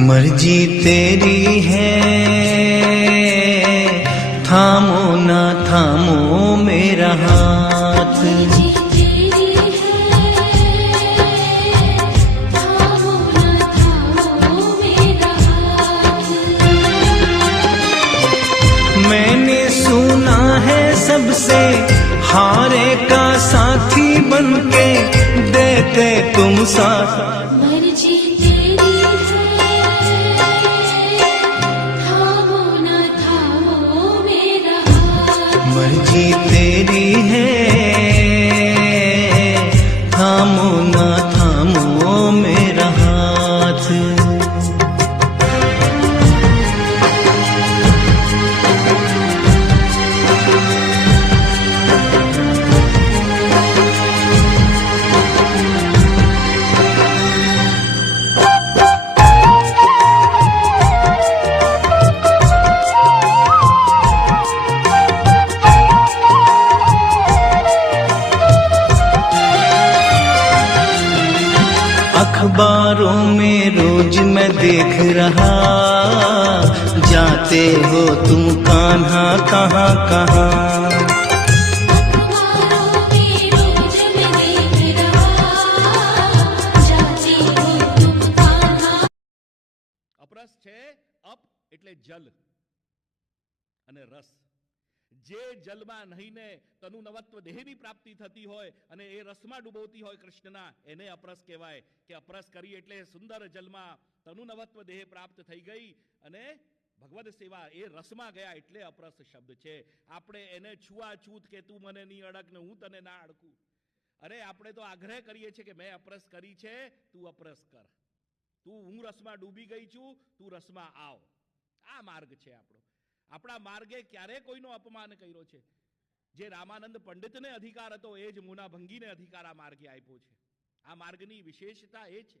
मर्जी तेरी है, थामो ना थामो मेरा हाथ। मर्जी तेरी है, थामो ना थामो मेरा हाथ। मैंने सुना है सबसे हारे का साथी बनके देते तुम साथ। मर्जी तेरी है, थामो ना थामो मेरा हाथ। मर्जी तेरी है, थामो ना थामो मेरा हाथ। अखबारों में रोज मैं देख रहा, जाते हो तुम कान्हा कहाँ कहाँ। अखबारों में रोज मैं देख रहा, जाते हो तुम कान्हा। અપરસ છે અપ એટલે જલ અને રસ. જે જલમાં નહીને તનુ નવત્વ દેહની પ્રાપ્તિ થતી હોય અને એ રસમાં ડૂબોતી હોય કૃષ્ણના, એને અપરસ કહેવાય. કે અપરસ કરી એટલે સુંદર જલમાં તનુ નવત્વ દેહ પ્રાપ્ત થઈ ગઈ અને ભગવદ સેવા એ રસમાં ગયા એટલે અપરસ શબ્દ છે. આપણે એને છૂઆછૂત કે તું મને નહીં અડક ને હું તને ના અડકું. અરે આપણે તો આગ્રહ કરીએ છીએ કે મેં અપરસ કરી છે, તું અપરસ કર. તું હું રસમાં ડૂબી ગઈ છું, તું રસમાં આવ. આ માર્ગ છે આપણો. આપણા માર્ગે ક્યારે કોઈનો અપમાન કર્યો છે? જે રામાનંદ પંડિતને અધિકાર હતો એ જ મુના ભંગીને અધિકાર આ માર્ગે આપ્યો છે. આ માર્ગની વિશેષતા એ છે